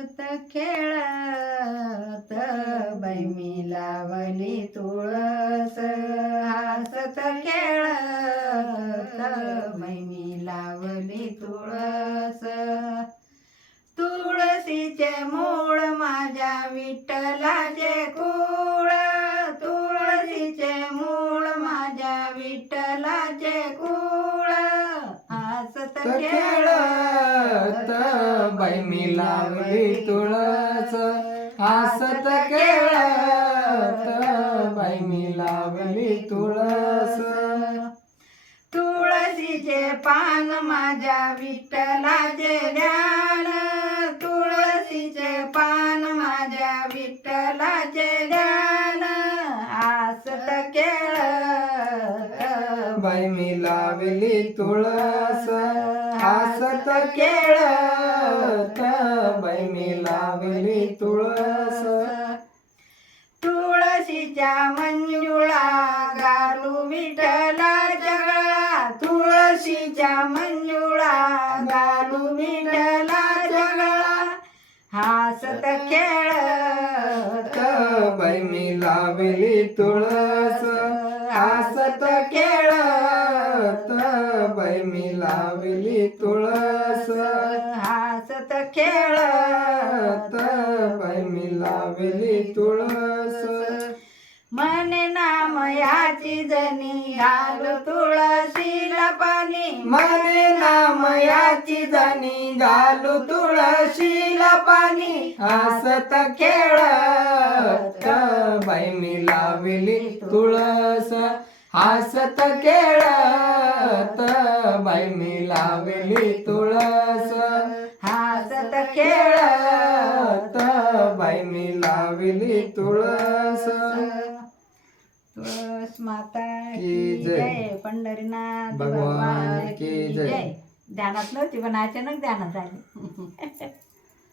हसत खेळत बाई मी लावली तुळस हसत खेळत बाई मी लावली तुळस तुळशीचे मूळ माझ्या विठ्ठलाचे कुळ तुळशीचे मूळ माझ्या विठ्ठलाचे कुळ हसत खेळत बाई मी लावली तुळस हसत खेळत बाई मी लावली तुळस तुळशीचे पान माझ्या विठ्ठलाचे ध्यान तुळशीचे पान माझ्या विठ्ठलाचे ध्यान हसत खेळत बाई मी लावली तुळस हसत खेळत बाई मी लावली तुळस तुळशीच्या मंजुळा घालू विठ्ठलाच्या गळा तुळशीच्या मंजुळा घालू विठ्ठलाच्या गळा हसत खेळत बाई मी लावली तुळस हसत खेळत बाई मी लावली तुळस हसत खेळत बाई मी लावली तुळस मने नाम याची जनी घालू तुळशीला पाणी मने नाम याची जनी घालू तुळशीला पाणी हसत खेळत बाई मी लावली तुळस हसत खेळत बाई मी लावली तुळस हसत खेळत बाई मी लावली तुळस तुळस माता की की जय. जय पंढरीनाथ भगवान की जय. ध्यानात नव्हती पण अचानक ध्यानात आली